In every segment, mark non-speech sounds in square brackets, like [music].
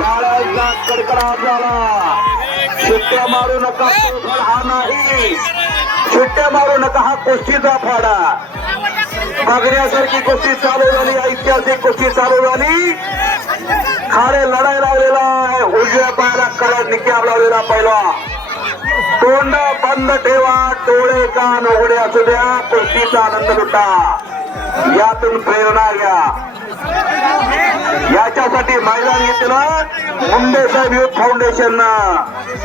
टाळ्यांचा कडकडाट झाला मारू नका हा नाही. मारू नका हा कुस्तीचा फाडा. बघण्यासारखी कुस्ती चालू झाली ऐतिहासिक कुस्ती चालू झाली. खारे लढाई लावलेला आहे. उजव्या पायाला कडक निकाब लावलेला पहिला. तोंड बंद ठेवा डोळे कान उघडे असू द्या कुस्तीचा आनंद लुटा. यातून प्रेरणा घ्या. याच्यासाठी मैदान घेतलं मुंडे साहेब युथ फाउंडेशन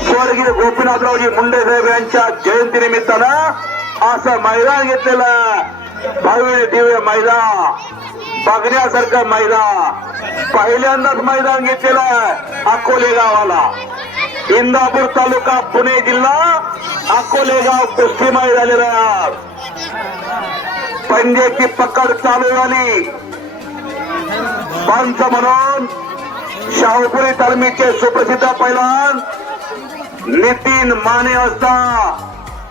स्वर्गीय गोपीनाथरावजी मुंडे साहेब यांच्या जयंती निमित्तानं असं मैदान घेतलेलं. भव्य दिव्य मैदान. बघण्यासारखं मैदान. पहिल्यांदाच मैदान घेतलेलं अकोले गावाला. इंदापूर तालुका पुणे जिल्हा अकोले गाव कुस्तीमय मैदान झालेलं. पंजेची पकड चालू झाली. पंच म्हणून शाहूपुरी तालमीचे सुप्रसिद्ध पैलवान नितीन माने असता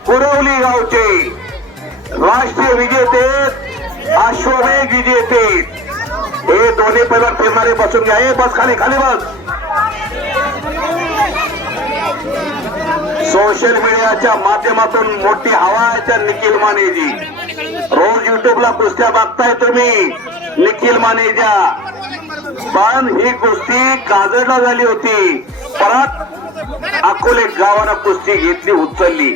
पुरवली गावचे राष्ट्रीय विजेते अश्वमेघ विजेते. हे दोन्ही पैलवान फिरणारे बसून घ्या. हे बस खाली खाली बस. सोशल मीडियाच्या माध्यमातून मोठी हवा आहे त्या निखिल मानेजी. रोज युट्यूबला कुस्त्या बघताय तुम्ही निखिल मानेजा. पण ही कुस्ती काजळला झाली होती. परत अकोले गावानं कुस्ती घेतली उचलली.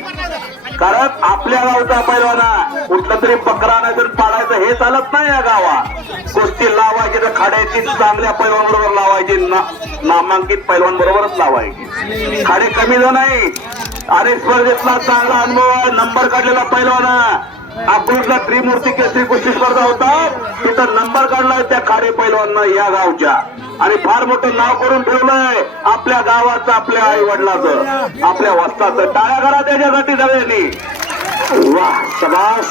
कारण आपल्या गावचा पैलवाना कुठलं तरी बकरा नाही तर पाडायचं हे चालत नाही या गावा कुस्ती लावायची तर खाड्याची चांगल्या पैलवान बरोबर लावायची नामांकित पैलवान बरोबरच लावायची. खाडे कमी जो नाही अरे स्पर्धेतला चांगला अनुभव नंबर काढलेला पैलवाना. अकोटला त्रिमूर्ती केसरी कुस्ती स्पर्धा होता तिथं नंबर काढलाय त्या खाडे पैलवांना या गावच्या. आणि फार मोठं नाव करून ठेवलंय आपल्या गावाचं आपल्या आई वडिलाचं आपल्या वस्ताचं. टाळ्या करा त्याच्यासाठी सगळ्यांनी. वा शबास.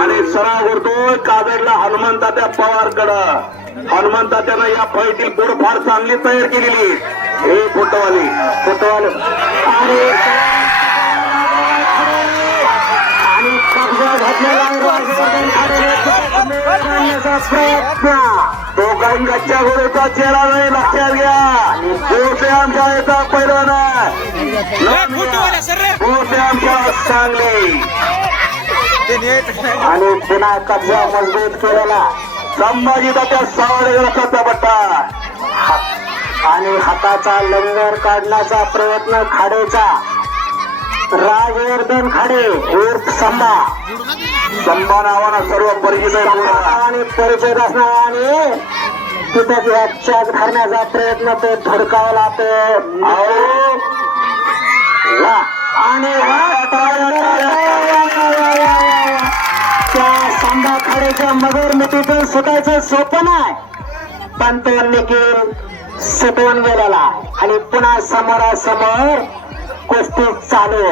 आणि सराव करतोय कादडला हनुमंतात्या पवारकडं. हनुमंतात्यानं या फळीतील पोर फार चांगली तयार केलेली. हे फोटोवाली. फोटोवाले. आणि आणि कब्जा घातलेला आहे राजवर्धन खाडेने करण्याचा प्रयत्न तो चेहरा नाही लक्षात घ्या आमच्या याचा पैलवान आहे तो आमच्या चांगली आणि पुन्हा कब्जा मजबूत केलेला संभाजी तात्या सावळे रथाचा पट्टा आणि हाताचा लंगर काढण्याचा प्रयत्न खाडेचा. राजवर्धन खाडे उर्फ संभा. संभा नावानं सर्व परिचित आणि परिचय असणार आणि तिथं याच्या धरण्याचा प्रयत्न तो धडकावला तो. आणि. त्या संभा खाडेच्या मगर मिठीतून सुटायचं सोपं नाही पण तो निखिल सुटवून गेलेला. आणि पुन्हा समोरासमोर कुस्ती चालू.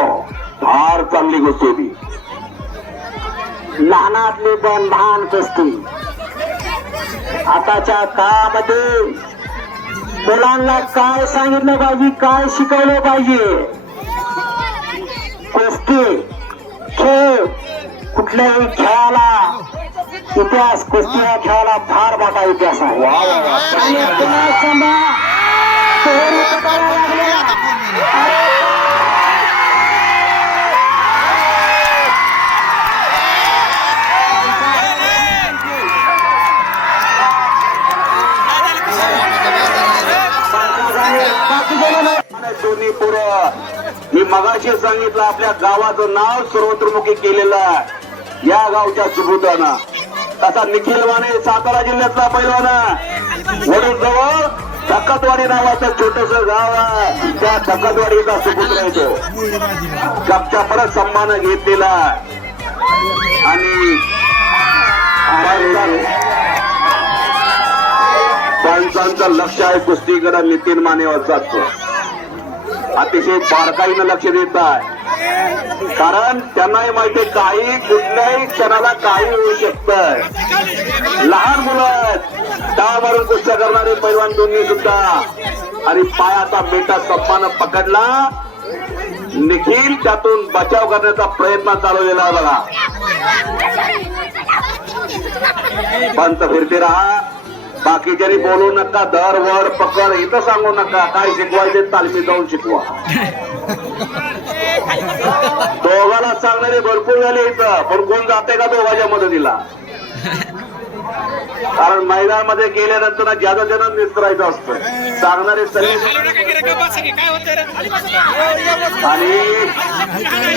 फार चांगली गोष्ट होती लहानातली पण लहान कुस्ती. आताच्या काळामध्ये मुलांना काय सांगितलं पाहिजे काय शिकवलं पाहिजे? कुस्ती खेळ कुठल्याही खेळाला इतिहास कुस्ती या खेळाला फार मोठा इतिहास आहे. आणि पुन्हा समा दोन्ही पुरं. मी मगाशी सांगितलं आपल्या गावाचं नाव सर्वत्रमुखी केलेलं आहे. या गावच्या सुभूतानं. तसा निखिल माने सातारा जिल्ह्यातला पैलवाना वडील जवळ धक्कतवाडी नावाचं छोटस गाव आहे. त्या धक्कतवाडीचा सुपुत्र येतो कपच्या परत सन्मान घेतलेला आणि पंचांचं लक्ष आहे कुस्तीकडे नितीन माने जातो अतिशय बारकाईनं लक्ष देत आहे. कारण त्यांनाही माहिती काही कुठल्याही क्षणाला काही होऊ शकत लहान मुलं आहेत. कुस्त्या करणारे पैलवान दोन्ही सुद्धा. आणि पायाचा बेटा सप्पानं पकडला. निखिल त्यातून बचाव करण्याचा प्रयत्न चालवलेला बघा पंत फिरते राहा. बाकी जरी बोलू नका दर वर पकड इथं सांगू नका काय शिकवायचे तालमी जाऊन शिकवा. दोघाला सांगणारे भरपूर झाले इथं पण कोण जाते का दोघाच्या मदतीला? कारण मैदानामध्ये गेल्यानंतर ज्यादा ज्यांना निसरायचं असतं. सांगणारे आणि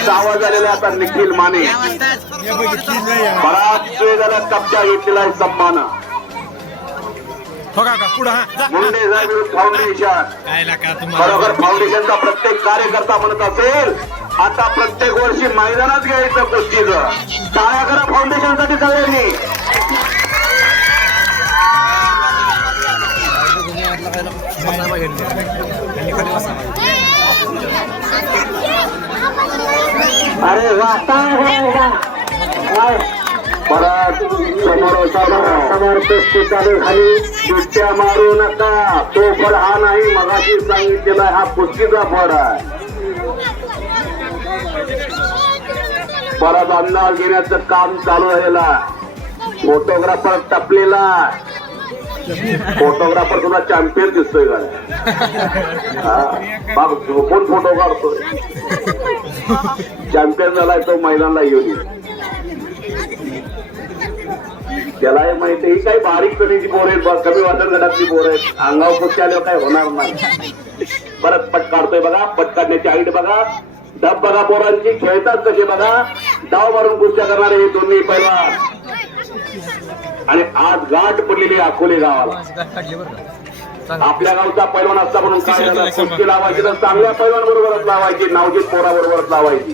सावा झालेला आता निखिल माने. बराच वेळ झाला कब्जा घेतलेला आहे सन्मान हो का? पुढं हा. फाउंडेशन काय लाका तुम्हाला? बरोबर फाउंडेशनचा प्रत्येक कार्यकर्ता म्हणत असेल आता प्रत्येक वर्षी मैदानात घ्यायचं कुस्तीचं. टाळ्या करा फाउंडेशनसाठी सगळ्यांनी. अरे वाचता परत समोर समोर कुस्ती चालू झाली दुसऱ्या मारू नका. तो फळ हा नाही मगाशी सांगितलेला हा कुस्तीचा फळ आहे. परत अंदाज घेण्याचं काम चालू झालेलं फोटोग्राफर टपलेला. फोटोग्राफर सुद्धा चॅम्पियन दिसतोय का? झोपून फोटो काढतोय. [laughs] चॅम्पियन झालाय तो महिलांना घेऊन त्याला माहिती ही काही बारीक कधीची बोर आहेत कमी वाटत गटातली बोर आहेत. अंगावर पुष्टी आल्यावर काय होणार नाही. परत पट काढतोय बघा पट काढण्याची आईड बघा. डब बघा पोरांची खेळतात कसे बघा. डाव मारून कुस्त्या करणारे हे दोन्ही पैलवान आणि आज गाठ पडलेली अकोले गावाला. आपल्या गावचा पैलवान असता म्हणून काय झालं? कुस्ती लावायची तर चांगल्या पैलवान बरोबरच लावायची नावजीत पोरा बरोबरच लावायची.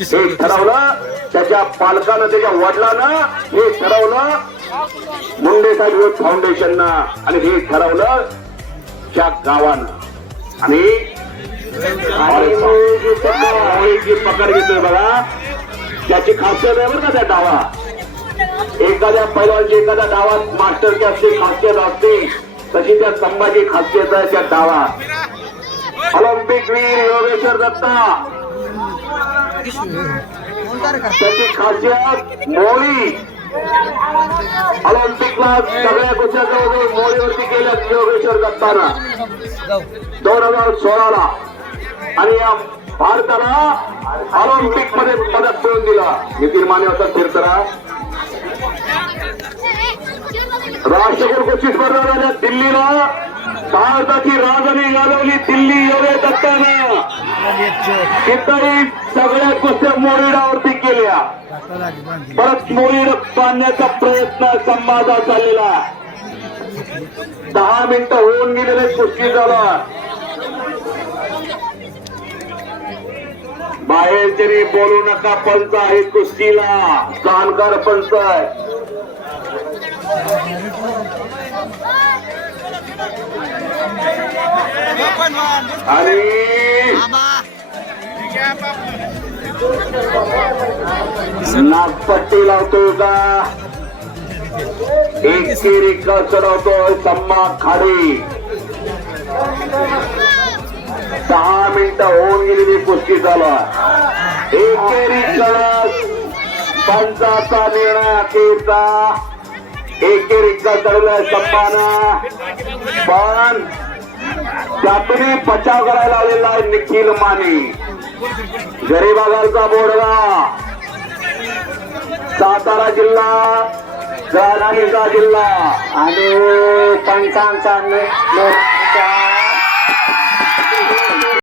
हे ठरवलं त्याच्या पालकानं त्याच्या वडिलानं हे ठरवलं मुंडे साहेब युथ फाउंडेशननं आणि हे ठरवलं त्या गावानं. आणि आणि जी पकड घेतोय बघा त्याची खासियत आहे बरं का त्या डावा. एखाद्या पैलवानची एखाद्या डावात मास्टरची असते खासियत असते तशी त्या स्तंभाची खासियत आहे त्या डावात ऑलिम्पिक वीर योगेश्वर दत्ता. त्याची खासियत मोळी ऑलिम्पिकला सगळ्या गोष्टीचा मोळीवरती केल्या योगेश्वर दत्तानं. दोन हजार सोळाला. आणि या भारताला ऑलिम्पिकमध्ये पदक मिळवून दिलं. नितीन माने होता फिरतरा राष्ट्रकुल कुस्ती स्पर्धा झाल्या दिल्लीला. भारताची राजधानी गाजवली दिल्ली योगे दत्तानं. तिथंही सगळ्या गोष्टी मोडीडावरती केल्या. परत मोडीड बांधण्याचा प्रयत्न संवादा चाललेला. दहा मिनिटं होऊन गेलेले गोष्टी झाला. बाहेर तरी बोलू नका पंच आहे कुस्तीला. जाणकार पंच आहे. आणि नागपट्टी लावतो का? एकेरी रिक्षा चढवतोय सम्मा खाडी सहा मिनिटं होऊन गेलेली कुस्ती झाला एकेरी लढत पंचाचा निर्णय अखेरचा. एकेरीचा चढवलाय सम्मान पण त्यातूनही बचाव करायला आलेला आहे निखिल माने. गरीबागारचा बोडगा. सातारा जिल्हा जालना जिल्हा. आणि पंचांचा